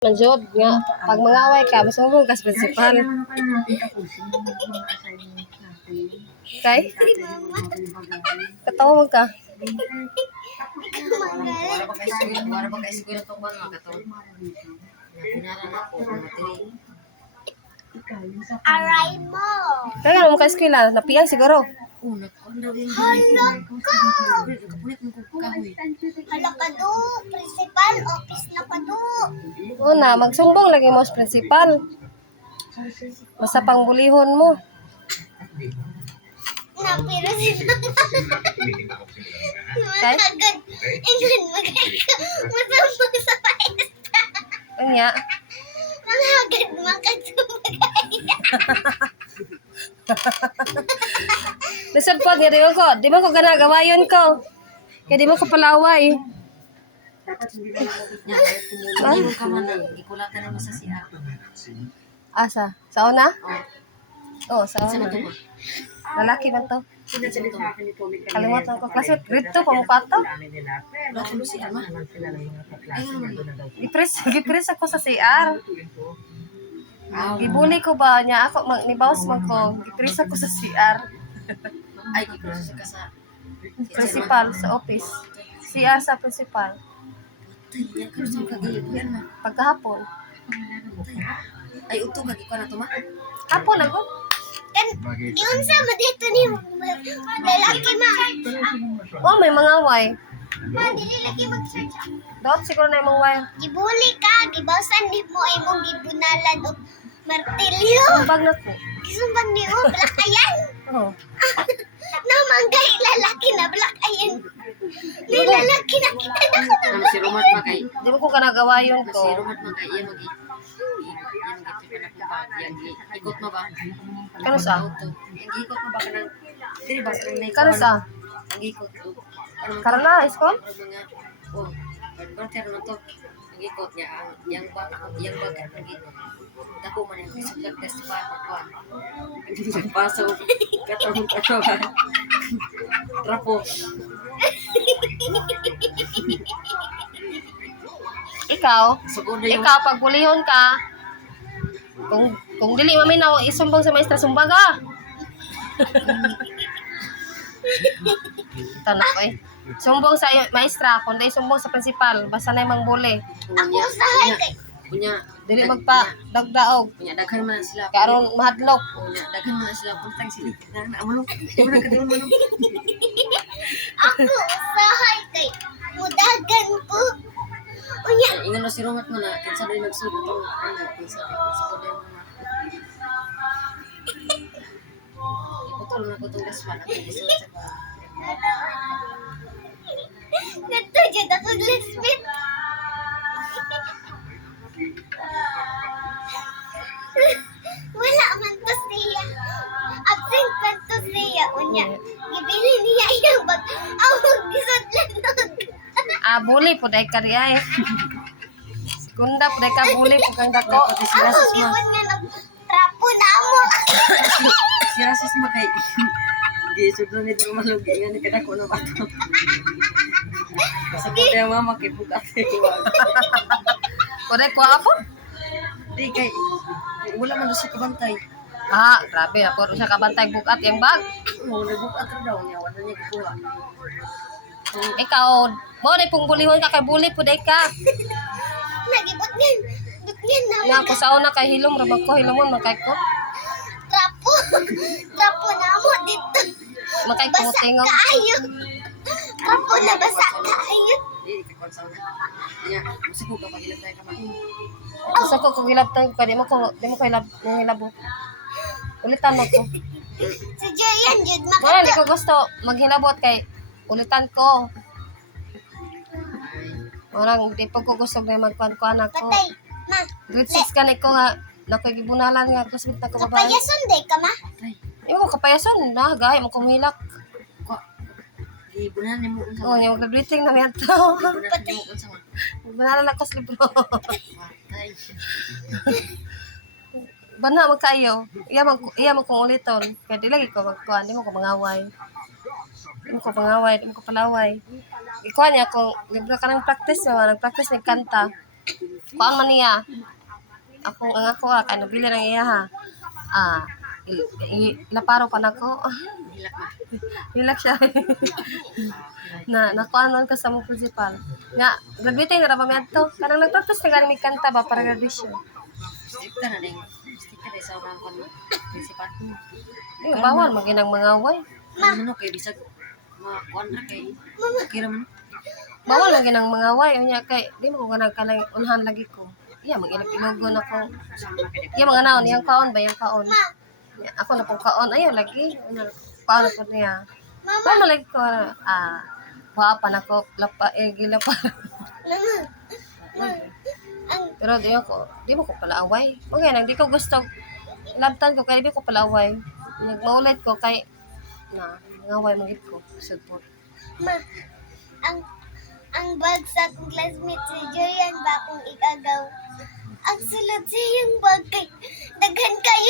Manjod nga pag mangaway ka masubong ka sa principal. Kay katawag ka. Wala ba kay siguro to ba mga katon? Pinaran ako Aray mo! Kaya mo ka eskwela, napiyang siguro. una ko daw yung Hala ka! kapulit mo ko kahoy. Hala ka do! Principal, office na ka do! Una, magsumbong lagi mo sa principal. Basta pangbulihon mo. Napiro sila. Kay? Agad. Ingrid magkaka. Masambang sa paesta. Kanya, Ang agad makasumagay. lisod po, di mo ko ganagawayon ko. Kaya di mo ko palaway. Nya kumulo ka man ikulatan mo sa siya. Asa? Sa una? Oh, Oo, sa sa una. mo to. Lalaki man to. Kalimutan ko. Klase, grade 2, pamupato. Wala ko si ama. Ay naman. Gipres ako sa CR. Gibuli ko ba niya ako nibawas man ko. Gipres ako sa CR. Ay giproseso ka sa Principal sa office. CR sa principal. Tay, ka sa kagiyan na. Pagkahapon. Ay utong ka ko na to ma. Hapon ako. Yun sa dito ni lalaki ma. Oh, may mga way. Ma, dili lagi mag-search. Dapat siguro na yung mga way. Gibuli ka, gibawasan ni mo imong gibunalan og martilyo. Sumbag na ko. Gisumbang ni mo, black ayan. Oo. Namanggay lalaki na black ayan. May lalaki na kita na ka Nang si Romat makay. Di mo ko kanagawayon Si ko. Romat makay iya magi. Iya magi tripa na ko ba yang ikot mo ba? Kano sa? Auto. Yang ikot mo ba kanang diri ba kanang may Kano sa? Ang ikot. Karon na, iskon? Mga oh, quarter na to. Ang ikot niya ang yang bag ang ikot. Dako man yung sugat gas pa ko. Ang paso katong trapo. Ikaw, Segundo yung ikaw pagbulihon ka. Kung dili maminaw isumbong sa maestra sumbaga. Tanak ko eh. Sumbong sa maestra, kung di sumbong sa principal, basta na yung mangbuli. Ako usahay kay punya Dili magpa dagdaog. punya daghan man sila. Karon mahadlok. Punya daghan man sila puntang sila. Na amalo. Wala ka daw man. ako usahay kay mudagan ko. Unya, Ingon na si Romat mo na kinsa daw nagsudo to. Ano kinsa sa poder mo na. Iputol na ko tong gasman at isuot sa ba. nadto jud ako glassmate. Wala man to siya. Absent man to siya. Unya, gibili niya yung bag. Awag gisod lang nun. Buli po dahil ka riya eh. Sekunda po dahil ka buli po kang dako. Pati si Ako Rasus ma. gibon nga nag-trapo na mo. Si Rasus ma kay gisud na nito malugi nga nakadako na bato. Sa poder mama kay bugat ko. Po dahil kuha po? Di kay wala man daw siya kabantay. Grabe na po siya kabantay bukat yung bag. Oo, nagbukat ra daw niya wala niya kuha. Ikaw, mo dahil pong bulihon ka kay buli po dahil ka. Nagibot niyan. But niyan na Nga ako sa una kay hilom, ramag ko, hilomon, makay ko. trapo. Trapo na mo dito. Makay ko Basa tingog. kaayo. Trapo na basa kaayo. Di kay konsa na. Nya, musuko ka pag ilagay ka man. Gusto ko kung hilabtan ko, di mo ko hilabo. Ulitan mo ko. Si Julian, Jud, Wala, hindi ko gusto maghilabot kay ulitan ko. Orang di po ko gusto na magkuhan-kuhan ako. Patay. Ma, Grade 6 ka na ko nga, nakigibunalan nga, kusbit na ko babae. kapayason day ka, ma? Yung mo kapayason, na, gahay mo kumilak. Ko. Di bunan ni mo unsa. Oo, yung mag-bleaching na yan to. Bunan ni mo unsa man. Bunalan ako sa libro. Patay. Bana magkayo. Iya mo kung uliton. Kaya di lagi ko magkuhan, di mo ko mangaway. Di mo ko mangaway, di mo ko palaway. Ikuha niya kung libro ka ng practice mo, nag-practice ng kanta. Kuang man niya. Ako ang ako kay nabili ng iya ha. Ilaparo pa nako. Hilak ma. Hilak siya. Nakuan man ko sa mong principal. Nga, graduating na ra ba to? Kanang nagpractice na galing kanta ba para graduation. Stricta na din. Stricta din sa unang kon principal. Di bawal maginang mga way. Ano kay bisag mga kon ra kay. Kira man. Bawal lagi ng mga way unya kay di mo ko kanang kanang unhan lagi ko. Iya mag-ilogon ako. Iya mga naon yang kaon ba yang kaon. Ya, ako na pong kaon ayo lagi. Kaon ko niya. Paano lagi ko pa nako lapa gilapa. Pero di mo ko pala away. Okay, nang di ko gusto labtan ko kay di ko pala away. Nagmaulit ko kay ngaway magit ko. Support. Ma, ang bag sa akong classmate si Julian ba akong igagaw. Ang sulod sa iyong bag kay daghan kayo